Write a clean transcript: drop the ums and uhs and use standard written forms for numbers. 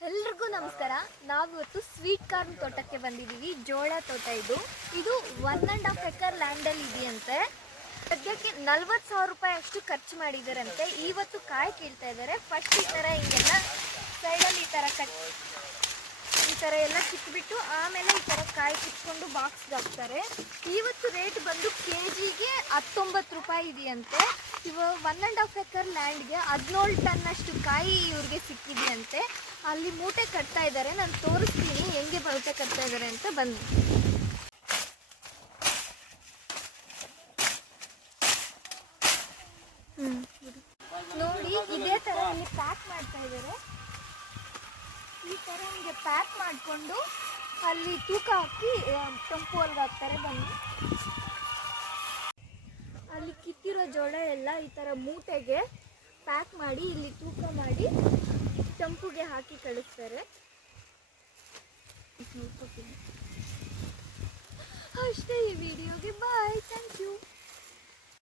ಎಲ್ರಿಗೂ ನಮಸ್ಕಾರ. ನಾವಿವತ್ತು ಸ್ವೀಟ್ ಕಾರ್ನ್ ತೋಟಕ್ಕೆ ಬಂದಿದ್ದೀವಿ. ಜೋಳ ತೋಟ ಇದು 1.5 ಎಕರ್ ಲ್ಯಾಂಡಲ್ಲಿ ಇದೆಯಂತೆ. ಸದ್ಯಕ್ಕೆ 40,000 ರೂಪಾಯಿ ಅಷ್ಟು ಖರ್ಚು ಮಾಡಿದಾರಂತೆ. ಇವತ್ತು ಕಾಯಿ ಕೀಳ್ತಾ ಇದ್ದಾರೆ. ಫಸ್ಟ್ ಈ ಥರ ಹಿಂಗೆಲ್ಲ ಸೈಡಲ್ಲಿ ಈ ಥರ ಎಲ್ಲ ಕಿತ್ಬಿಟ್ಟು ಆಮೇಲೆ ಈ ಥರ ಕಾಯಿ ಕಿತ್ಕೊಂಡು ಬಾಕ್ಸ್ಗೆ ಹಾಕ್ತಾರೆ. ಇವತ್ತು ರೇಟ್ ಬಂದು ಕೆಜಿಗೆ 19 ರೂಪಾಯಿ ಇದೆಯಂತೆ. ಇವಾಗ 1.5 ಎಕರ್ ಲ್ಯಾಂಡ್ಗೆ 17 ಟನ್ನಷ್ಟು ಕಾಯಿ ಇವ್ರಿಗೆ ಸಿಕ್ಕಿದೆಯಂತೆ. ಅಲ್ಲಿ ಮೂಟೆ ಕಟ್ತಾ ಇದ್ದಾರೆ. ನಾನು ತೋರಿಸ್ತೀನಿ ಹೆಂಗೆ ಮೂಟೆ ಕಟ್ತಾ ಇದ್ದಾರೆ ಅಂತ. ಬನ್ನಿ ನೋಡಿ, ಇದೇ ಥರ ಇಲ್ಲಿ ಪ್ಯಾಕ್ ಮಾಡ್ತಾ ಇದ್ದಾರೆ. ಈ ಥರ ಹಿಂಗೆ ಪ್ಯಾಕ್ ಮಾಡಿಕೊಂಡು ಅಲ್ಲಿ ತೂಕ ಹಾಕಿ ತಂಪು ಹೊಲ್ಗೆ ಹಾಕ್ತಾರೆ. ಬನ್ನಿ, ಅಲ್ಲಿ ಕಿತ್ತಿರೋ ಜೋಳ ಎಲ್ಲ ಈ ಥರ ಮೂಟೆಗೆ ಪ್ಯಾಕ್ ಮಾಡಿ ಇಲ್ಲಿ ತೂಕ ಮಾಡಿ ತಂಪುಗೆ ಹಾಕಿ ಕಳಿಸ್ತಾರೆ. ಅಷ್ಟೇ ಈ ವಿಡಿಯೋಗೆ. ಬಾಯ್, ಥ್ಯಾಂಕ್ ಯು.